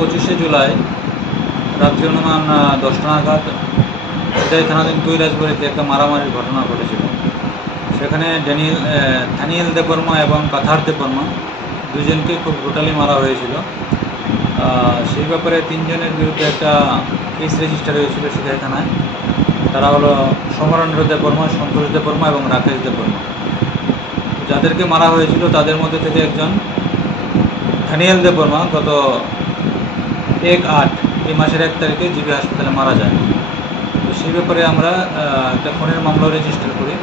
25শে জুলাই রাত্রি অনুমান 10টা নাগাদ এটাই থানাধীন কৈলাসবাড়িতে একটা মারামারির ঘটনা ঘটেছিল। সেখানে দানিয়েল দেববর্মা এবং কাথার দেববর্মা দুজনকে খুব ব্রুটালি মারা হয়েছিল। সেই ব্যাপারে 3 জনের বিরুদ্ধে একটা কেস রেজিস্টার হয়েছিল সিধাই থানায়। তারা হলো সমরেন্দ্র দেববর্মা, সন্তোষ দেববর্মা এবং রাকেশ দেববর্মা। যাদেরকে মারা হয়েছিল তাদের মধ্যে থেকে একজন দানিয়েল দেববর্মা গত 1/8 এই মাসের 1 তারিখে জিবি হাসপাতালে মারা যায়। তো সেই ব্যাপারে আমরা একটা খুনের মামলা রেজিস্টার করি।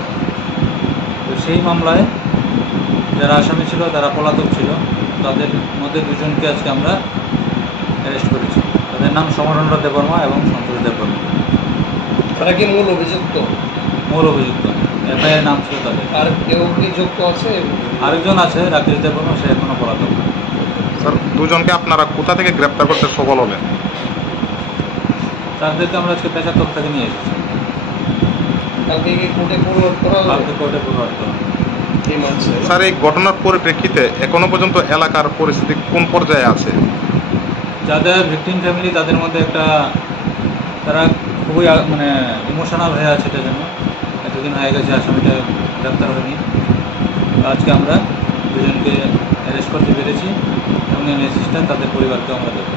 তো সেই মামলায় যারা আসামি ছিল তারা পলাতক ছিল। তাদের মধ্যে 2 জনকে আজকে আমরা অ্যারেস্ট করেছি। তাদের নাম সমরেন্দ্র দেববর্মা এবং সন্তোষ দেববর্মা। তারা কি মূল অভিযুক্ত? মূল অভিযুক্ত, এফআইআর নাম ছিল তাদের। আর কেউ কি যুক্ত আছে? আরেকজন আছে রাকেশ দেববর্মা, সে এখনও পলাতক। স্যার, 2 জনকে আপনারা কোথা থেকে গ্রেপ্তার করতে সফল হলেন? তাদেরকে আমরা আজকে পেশাতক থেকে নিয়ে এসেছি। কালকে কি কোর্টে ফরওয়ার্ড করা হবে? কালকে কোর্টে ফরওয়ার্ড করা হবে। এই মাসে স্যার, এই ঘটনার পরিপ্রেক্ষিতে এখনো পর্যন্ত এলাকার পরিস্থিতি কোন পর্যায়ে আছে? যাদের ভিকটিম ফ্যামিলি তাদের মধ্যে তারা খুবই ইমোশনাল হয়ে আছে। এটার জন্য এতদিন হয়ে গেছে আসামিটা গ্রেপ্তার হয়নি। আজকে আমরা 2 জনকে অ্যারেস্ট করতে পেরেছি এবং এই মেসেজটা তাদের পরিবারকে আমরা দেবো।